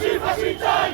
ফাঁসি ফাঁসি চাই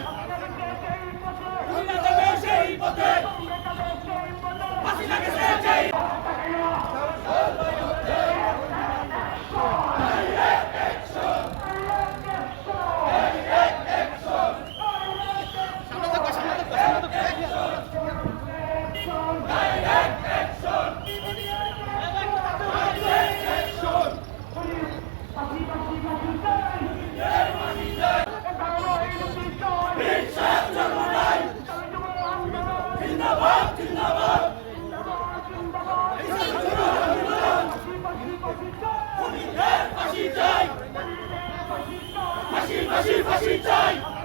ফাঁসি ফাঁসি ফাঁসি চাই।